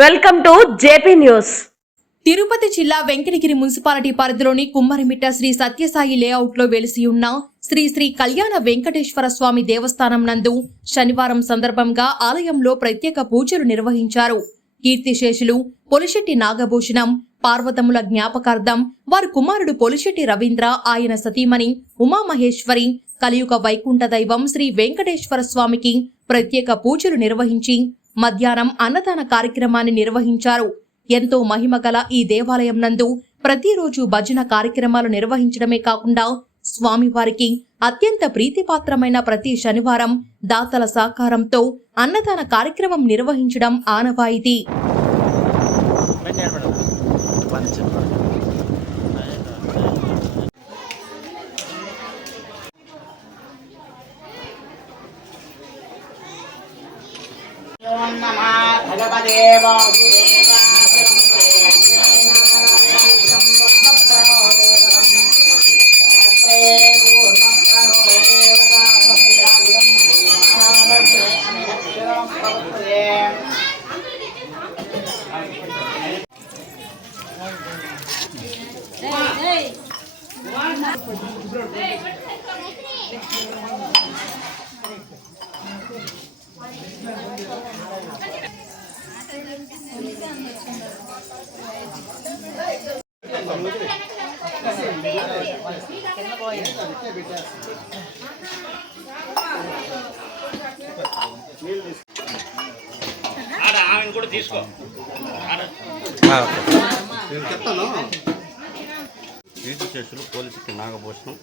Welcome to JP news. Tirupati జిల్లా Venkatagiri municipality పరిధిలోని కుమ్మరిమిట్ట శ్రీ సత్యసాయి లేఅవుట్లో వెలిసి ఉన్న శ్రీ శ్రీ కళ్యాణ వెంకటేశ్వర స్వామి దేవస్థానం నందు శనివారం సందర్భంగా ఆలయంలో ప్రత్యేక పూజలు నిర్వహించారు. కీర్తిశేషులు పొలిశెట్టి నాగభూషణం పార్వతముల జ్ఞాపకార్థం వారి కుమారుడు పొలిశెట్టి రవీంద్ర ఆయన సతీమణి ఉమామహేశ్వరి కలియుగ వైకుంఠ దైవం శ్రీ వెంకటేశ్వర స్వామికి ప్రత్యేక పూజలు నిర్వహించి మధ్యాహ్నం అన్నదాన కార్యక్రమాన్ని నిర్వహించారు. ఎంతో మహిమగల ఈ దేవాలయం నందు ప్రతిరోజు భజన కార్యక్రమాలు నిర్వహించడమే కాకుండా స్వామివారికి అత్యంత ప్రీతిపాత్రమైన ప్రతి శనివారం దాతల సహకారంతో అన్నదాన కార్యక్రమం నిర్వహించడం ఆనవాయితీ. ఓం నమః భగవతే వాసుదేవాయ ఆడ ఆమెను కూడా తీసుకో వీధి పోలీసుకి నాగభూషణం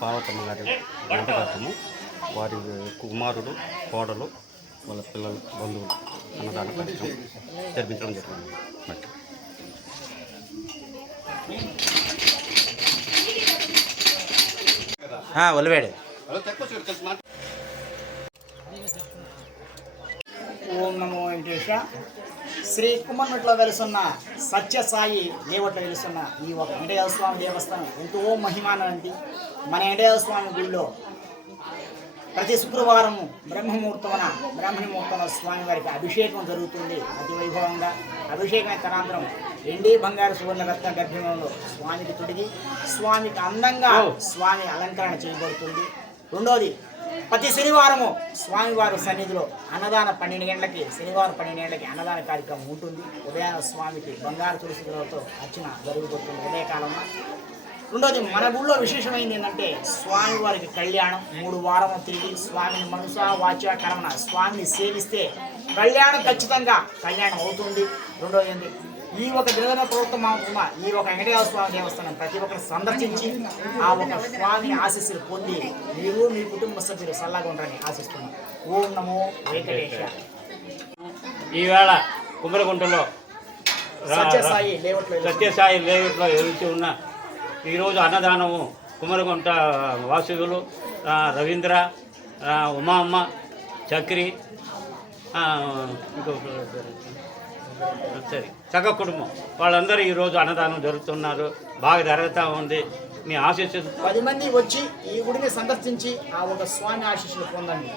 పార్వతమ్మ గారి వెంటగట్టము వారి కుమారుడు కోడలు వాళ్ళ పిల్లలు బంధువులు అన్నదాన కార్యక్రమం జరిపించడం జరిగింది. ఒలివాడు ఓం నమో వెంకటేశ శ్రీ కుమ్మన్మెట్లో వెలుసున్న సత్యసాయి లేవట్లో వెలుసున్న ఈ ఒక వెంకటేశ్వర స్వామి దేవస్థానం ఎంతో మహిమానంది మన వెంకటేశ్వర స్వామి గుడిలో ప్రతి శుక్రవారము బ్రహ్మముహూర్తమున బ్రహ్మముహూర్తమున స్వామి వారికి అభిషేకం జరుగుతుంది అతి వైభవంగా అభిషేకమైన తనాంతరం ఎండి బంగారు సువర్ణ రత్న గర్భంలో స్వామికి తొడిగి స్వామికి అందంగా స్వామి అలంకరణ చేయబడుతుంది. రెండోది ప్రతి శనివారము స్వామివారి సన్నిధిలో అన్నదాన పన్నెండు గంటలకి శనివారం పన్నెండు గంటలకి అన్నదాన కార్యక్రమం ఉంటుంది. ఉదయాన స్వామికి బంగారు తులసితో అర్చన జరుగుతుంది ఉదయకాలంలో రెండోది మన గుళ్ళో విశేషమైంది ఏంటంటే స్వామి వారికి కళ్యాణం మూడు వారం తిరిగి స్వామిని మనస వాచ కర్మన స్వామిని సేవిస్తే కళ్యాణం ఖచ్చితంగా కళ్యాణం అవుతుంది. రెండోది ఏంటి? ఈ ఒక దినదిన ప్రభుత్వం ఈ ఒక వెంకటేశ్వర స్వామి దేవస్థానం ప్రతి ఒక్కరు సందర్శించి ఆ ఒక స్వామి ఆశీస్సులు పొంది మీరు మీ కుటుంబ సభ్యులు సల్లాగా ఉండాలని ఆశిస్తున్నాం. ఓం నమో వెంకటేశ ఈవేళ కుమ్మరిగుంటలో రా- సత్యసాయి లేవట్లో సత్యసాయి లేఅవుట్లో ఎదుర్చి ఉన్న ఈరోజు అన్నదానము కుమరగుంట వాసువులు రవీంద్ర ఉమామ్మ చక్రి సరే చక్క కుటుంబం. వాళ్ళందరూ ఈరోజు అన్నదానం జరుగుతున్నారు బాగా జరుగుతూ ఉంది. మీ ఆశీస్సు పది మంది వచ్చి ఈ గుడిని సందర్శించి ఆ ఒక స్వామి ఆశీస్సులు పొందండి.